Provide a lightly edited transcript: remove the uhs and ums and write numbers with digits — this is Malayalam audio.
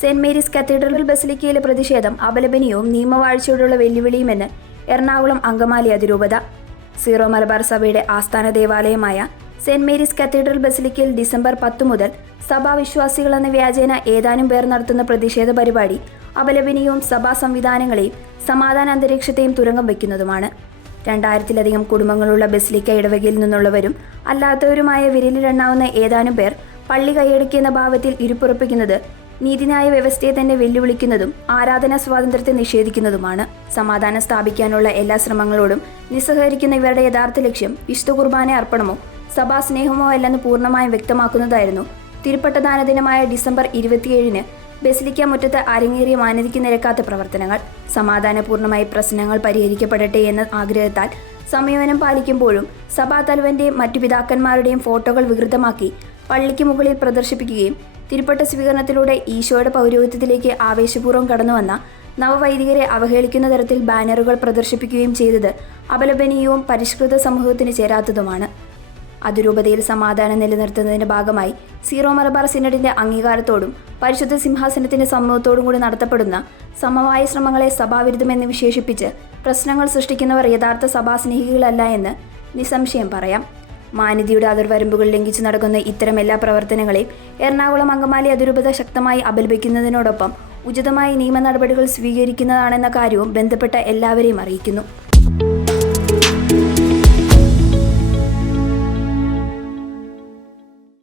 സെന്റ് മേരീസ് കത്തീഡ്രൽ ബസിലിക്കയിലെ പ്രതിഷേധം അപലപനീയവും നിയമവാഴ്ചയോടുള്ള വെല്ലുവിളിയുമെന്ന് എറണാകുളം അങ്കമാലി അതിരൂപത. സീറോ മലബാർ സഭയുടെ ആസ്ഥാന ദേവാലയമായ സെന്റ് മേരീസ് കത്തീഡ്രൽ ബസിലിക്കയിൽ ഡിസംബർ 10 മുതൽ സഭാവിശ്വാസികളെന്ന വ്യാജേന ഏതാനും പേർ നടത്തുന്ന പ്രതിഷേധ പരിപാടി അപലപനീയവും സഭാ സംവിധാനങ്ങളെയും സമാധാന അന്തരീക്ഷത്തെയും തുരങ്കം വയ്ക്കുന്നതുമാണ്. 2000-ലധികം കുടുംബങ്ങളുള്ള ബസിലിക്ക ഇടവകയിൽ നിന്നുള്ളവരും അല്ലാത്തവരുമായ വിരലിലെണ്ണാവുന്ന ഏതാനും പേർ പള്ളി കൈയടക്കിയെന്ന ഭാവത്തിൽ ഇരുപ്പുറപ്പിക്കുന്നത് നീതിന്യായ വ്യവസ്ഥയെ തന്നെ വെല്ലുവിളിക്കുന്നതും ആരാധനാ സ്വാതന്ത്ര്യത്തെ നിഷേധിക്കുന്നതുമാണ്. സമാധാനം സ്ഥാപിക്കാനുള്ള എല്ലാ ശ്രമങ്ങളോടും നിസ്സഹകരിക്കുന്ന ഇവരുടെ യഥാർത്ഥ ലക്ഷ്യം വിശുദ്ധ കുർബാന അർപ്പണമോ സഭാസ്നേഹമോ അല്ലെന്ന് പൂർണ്ണമായും വ്യക്തമാക്കുന്നതായിരുന്നു തിരുപ്പട്ടദാന ദിനമായ ഡിസംബർ 27-ന് ബസിലിക്ക മുറ്റത്ത് അരങ്ങേറിയ മാന്യതയ്ക്ക് നിരക്കാത്ത പ്രവർത്തനങ്ങൾ. സമാധാനപൂർണ്ണമായി പ്രശ്നങ്ങൾ പരിഹരിക്കപ്പെടട്ടെ എന്ന ആഗ്രഹത്താൽ സംയമനം പാലിക്കുമ്പോഴും സഭാതലവന്റെയും മറ്റു പിതാക്കന്മാരുടെയും ഫോട്ടോകൾ വികൃതമാക്കി പള്ളിക്ക് മുകളിൽ പ്രദർശിപ്പിക്കുകയും തിരുപ്പട്ട സ്വീകരണത്തിലൂടെ ഈശോയുടെ പൗരോഹിത്യത്തിലേക്ക് ആവേശപൂർവ്വം കടന്നുവന്ന നവവൈദികരെ അവഹേളിക്കുന്ന തരത്തിൽ ബാനറുകൾ പ്രദർശിപ്പിക്കുകയും ചെയ്തത് അപലപനീയവും പരിഷ്കൃത സമൂഹത്തിന് ചേരാത്തതുമാണ്. അതിരൂപതയിൽ സമാധാനം നിലനിർത്തുന്നതിന്റെ ഭാഗമായി സീറോ മലബാർ സിനഡിന്റെ അംഗീകാരത്തോടും പരിശുദ്ധ സിംഹാസനത്തിന്റെ സമ്മതത്തോടും കൂടി നടത്തപ്പെടുന്ന സമവായ ശ്രമങ്ങളെ സഭാവിരുദ്ധമെന്ന് വിശേഷിപ്പിച്ച് പ്രശ്നങ്ങൾ സൃഷ്ടിക്കുന്നവർ യഥാർത്ഥ സഭാസ്നേഹികളല്ല എന്ന് നിസ്സംശയം പറയാം. മാന്യതയുടെ അതിർവരമ്പുകൾ ലംഘിച്ചു നടക്കുന്ന ഇത്തരം എല്ലാ പ്രവർത്തനങ്ങളെയും എറണാകുളം അങ്കമാലി അതിരൂപത ശക്തമായി അപലപിക്കുന്നതിനോടൊപ്പം ഉചിതമായ നിയമ നടപടികൾ സ്വീകരിക്കുന്നതാണെന്ന കാര്യവും ബന്ധപ്പെട്ട എല്ലാവരെയും അറിയിക്കുന്നു.